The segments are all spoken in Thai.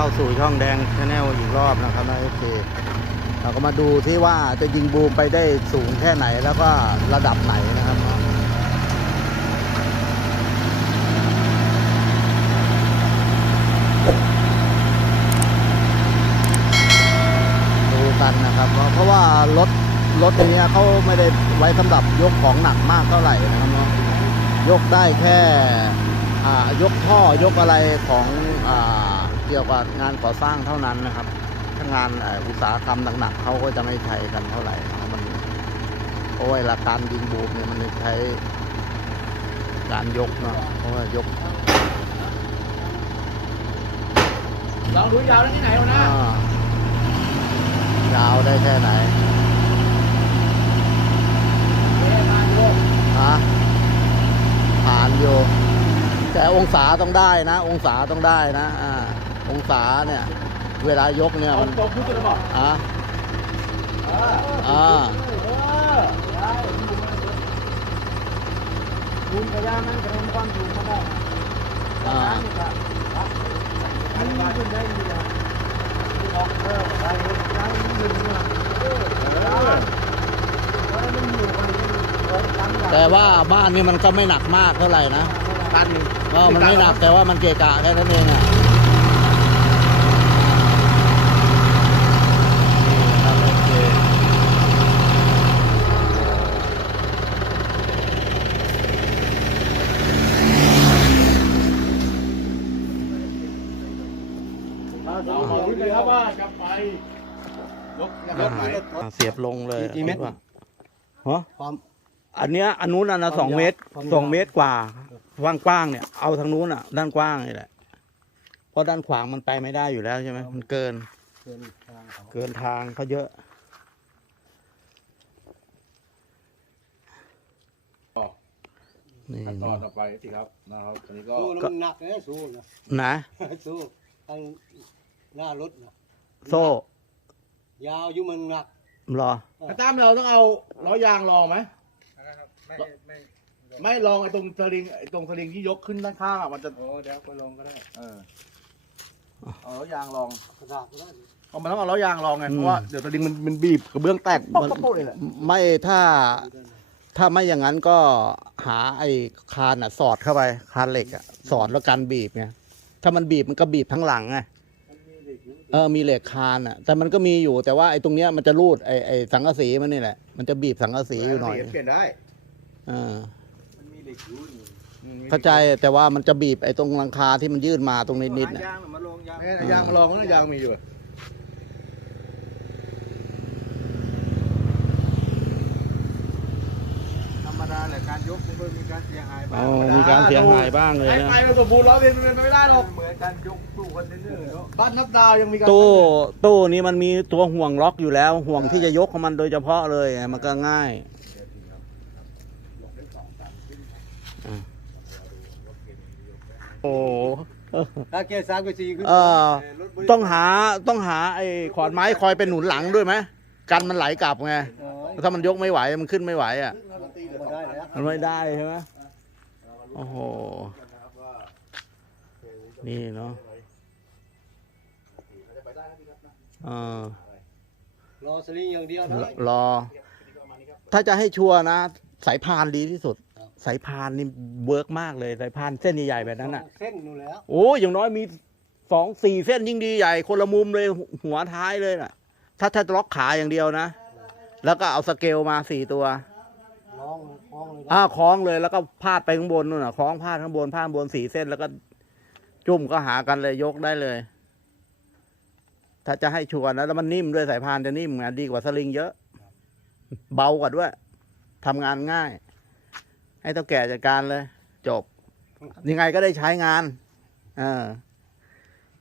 เข้าสู่ช่องแดงชาแนลอีกรอบนะครับนะเอฟซีเราก็มาดูที่ว่าจะยิงบูมไปได้สูงแค่ไหนแล้วก็ระดับไหนนะครับดูกันนะครับเพราะว่ารถรถอย่างเงี้เขาไม่ได้ไว้สำหรับยกของหนักมากเท่าไหร่นะครับเนาะยกได้แค่ยกท่อยกอะไรของ เกี่ยวกับงานก่อสร้างเท่านั้นนะครับ ถ้างานเอ่ออุตสาหกรรมหนักๆเขาก็จะไม่ใช้กันเท่าไหร่นะครับมันเพราะว่าหลักการยิงบูมเนี่ยมันใช้การยกเนาะเพราะว่ายกลองดูยาวแล้วที่ไหนวะนะอ่ายาวได้แค่ไหนเอ๊ะมาดูฮะผ่านอยู่แต่องศาต้องได้นะ องศาต้องได้นะอ่า องศาเนี่ย เวลายกเนี่ยเอามันตัวพูดกันบอกอะเอออ่าเออได้ลุงกระยามันกระทำความถูกมาได้อ่าอันนี้ขึ้นได้ดีอะเออได้ได้เงินมาเออเออแล้วมันอยู่ไปเออตั้งหลักแต่ว่าบ้านนี่มันก็ไม่หนักมากเท่าไหร่นะตันหนึ่งก็มันไม่หนักแต่ว่ามันเกะกะแค่นั้นเองอะนี่นะครับโอเค เราบอกเลยครับว่าจะไปยกยกไหนอ่าเสียบลงเลยกี่เมตร ว่าฮะความ อันเนี้ยอันนู้นอันนะสองเมตรความยาว สองเมตรกว่ากว้างกว้างเนี่ย เอาทางนู้นอะ ด้านกว้างนี่แหละเพราะด้านขวางมันไปไม่ได้อยู่แล้วใช่ไหมมันเกิน เกินทางเขาเกินทางเขาเยอะ นี่ขั้นตอนต่อไปสิครับนะครับอันนี้ก็สู้แล้วมันหนักนะสู้นะนะ สู้ทาง หน้ารถนะโซ่ยาวอยู่มันหนัก เหรอถ้าตามเราต้องเอาล้อยางรองไหมไม่ไม่ไม่ลองไอ้ตรงสลิงไอ้ตรงสลิงที่ยกขึ้นด้านข้างอะมันจะโอ้เดี๋ยวก็ลงก็ได้เออเอาล้อยางรองกระดาษก็ได้เอามันต้องเอาล้อยางรองไงเพราะว่าเดี๋ยวสลิงมันมันบีบกระเบื้องแตกป๊อกป๊อกป๊อกเลยแหละไม่ถ้า ถ้าไม่อย่างนั้นก็หาไอ้คานอะ สอดเข้าไป คานเหล็กอะสอดแล้วกันบีบไงถ้ามันบีบมันก็บีบทั้งหลังไง เออมีเหล็กคานอะ แต่มันก็มีอยู่แต่ว่าไอ้ตรงเนี้ยมันจะรูดไอ้ไอ้สังกะสีมันนี่แหละมันจะบีบสังกะสีอยู่หน่อยเปลี่ยนได้เออมันมีเหล็กอยู่นี่เข้าใจแต่ว่ามันจะบีบไอ้ตรงหลังคาที่มันยื่นมาตรงนิดๆน่ะยางมาลงยางแม่เอายางมาลองนะยางมีอยู่ ธรรมดาแหละการ ยกมันก็มีการเสียหายบ้าอ๋งอมีการเสียหายบ้างเลยไอ้นะไฟมันสมบูรณ์ร้อยเปอร์เซ็นต์มันเป็นไปไม่ได้หรอก เหมือนการยกตู้คอนเทนเนอร์เนาะบ้านนับดาวยังมีการตู้ตู้นี้มันมีตัวห่วงล็อกอยู่แล้ว ห่วงที่จะยกของมันโดยเฉพาะเลยมันก็ง่ายอะโอ้ถ้าแกสามกับสี่ขึ้นเออรถบริต้องหาต้องหาไอ้ขอนไม้คอยเป็นหนุนหลังด้วยไหมกันมันไหลกลับไง เออถ้ามันยกไม่ไหวมันขึ้นไม่ไหวอะ มาได้แล้วมันไม่ได้ใช่ไหมโอ้โห นี่เนาะเออรอสลิงอย่างเดียวนะรรอ ถ้าจะให้ชัวร์นะ สายพานดีที่สุด สายพานนี่เวิร์กมากเลย สายพานเส้นใหญ่ๆแบบนั้นอะ เส้นนู่นแล้ว โอ้ยอย่างน้อยมีสองสี่เส้นยิ่งดีใหญ่ คนละมุมเลยหัวท้ายเลยน่ะ ถ้าถ้าล็อกขาอย่างเดียวนะ แล้วก็เอาสเกลมาสี่ตัว ร้องคล้องเลยนะอ่าคล้องเลยแล้วก็พาดไปข้างบนนู่นน่ะคล้องพาดข้างบนพาดข้างบนสี่เส้นแล้วก็ จุ่มก็หากันเลยยกได้เลย ถ้าจะให้ชัวร์นะแล้วมันนิ่มด้วยสายพานจะนิ่มไงดีกว่าสลิงเยอะ เบากว่าด้วยทำงานง่าย ให้เท่าแก่จัดการเลย จบ ยังไงก็ได้ใช้งานเออ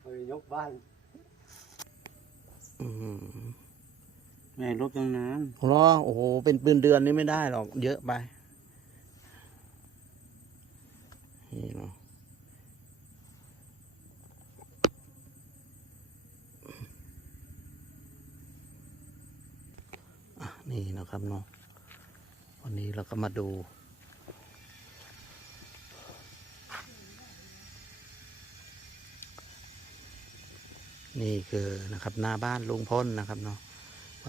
ไปยกบ้าน อืม แม่ลบตั้งนานหรอโอ้โห เป็นปืนเดือนนี่ไม่ได้หรอก เยอะไป นี่เนาะอะนี่นะครับเนาะ วันนี้เราก็มาดูนี่คือนะครับหน้าบ้านลุงพ้นนะครับเนาะ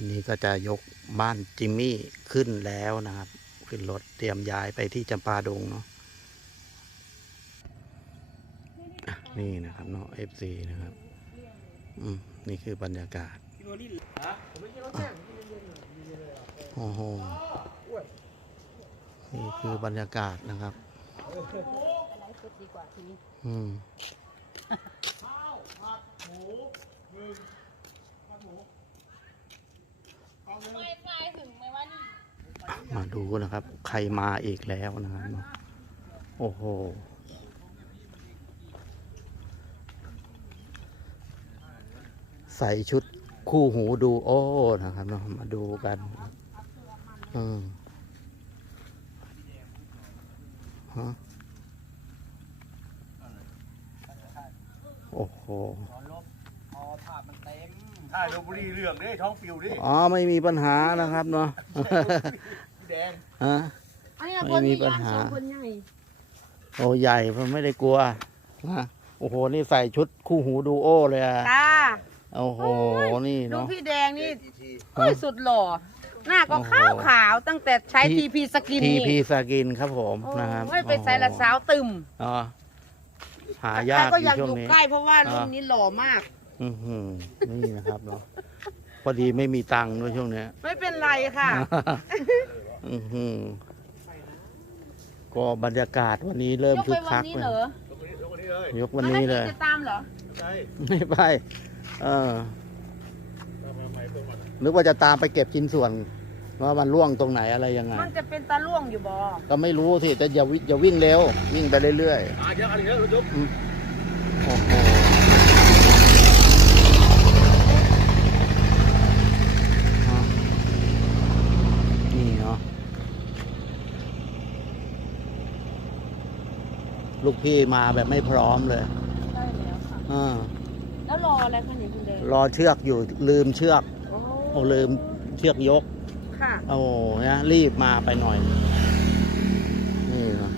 วันนี้ก็จะยกบ้านจิมมี่ขึ้นแล้วนะครับ ขึ้นรถเตรียมย้ายไปที่จำปาดงเนาะนี่นะครับเนาะ FC นะครับ อืมนี่คือบรรยากาศโอ้โหนี่คือบรรยากาศนะครับอะไรสดดีกว่าทีนี้อืม ไม่ไฟถึงไหมว่านี่มาดูนะครับ ใครมาอีกแล้วนะครับเนาะโอ้โหใส่ชุดคู่หูดูโอ้นะครับเนาะมาดูกันอืมฮะโอ้โหตอลบพอภาพมันเต็ม ถ่ายลพบุรีเรื่องนี้ท้องปิวดิอ๋อไม่มีปัญหานะครับเนาะแดงฮะ อันนี้ไม่มีปัญหาสองคนใหญ่โอ้ใหญ่ผมไม่ได้กลัวนะโอ้โหนี่ใส่ชุดคู่หูดูโอเลยอะตาโอ้โหนี่ดูเนาะ พี่แดงนี่เฮ้ยสุดหล่อ หน้าก็โอ้โห ขาวขาวๆตั้งแต่ใช้ทีทีพีสกินทีนี่พีสกินครับผมนะครับโอ้ยไปใส่ละสาวตึมอ๋อหาใคยารกก็ออยากยู่ช่วองยู่นี้ ใกล้เพราะว่าอ่ารุ่นนี้หล่อมาก อือหือนี่นะครับเนาะพอดีไม่มีตังค์ด้วยช่วงเนี้ย ไม่เป็นไรค่ะ อือหือก็บรรยากาศวันนี้เริ่มยกคึไปกวัคันกนี้เลยเหรอยกวันนี้เลยอาให้พี่จะตามเหรอใช่ไม่ไป เออนึกว่าจะตามไปเก็บชิ้นส่วน ว่ามันล่วงตรงไหนอะไรยังไง มันจะเป็นตาล่วงอยู่บ่ก็ไม่รู้สิแต่อย่าวิอย่าวิ่งเร็ว วิ่งไปเรื่อยอะเดี๋ยวอันนี้เรายกๆโอ้โหอะนี่เนาะ ลูกพี่มาแบบไม่พร้อมเลยได้แล้วค่ะ อ่าแล้วรออะไรคะเนี่ยคุณแดงรอเชือกอยู่ลืมเชือกโอ้โอ้ลืมเชือกยก ค่ะ โอ้นะรีบมาไปหน่อย นี่เนาะ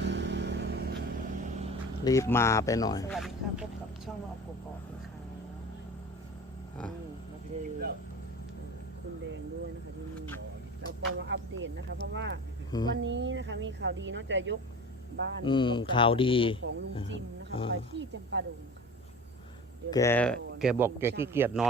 รีบมาไปหน่อย สวัสดีค่ะพบกับช่องรอบกกอกนะคะอะ อืมมาเจอคุณแดงด้วยนะคะที่นี่เราก็มาอัปเดตนะคะ เพราะว่าอืมวันนี้นะคะมีข่าวดีเนอกจากยก บ้านอืมข่าวดี ของลุงจิมนะคะอ่าไปที่จำปาดงค่ะเดี๋ยวแกรอแกบอกแกขี้เกียจนอน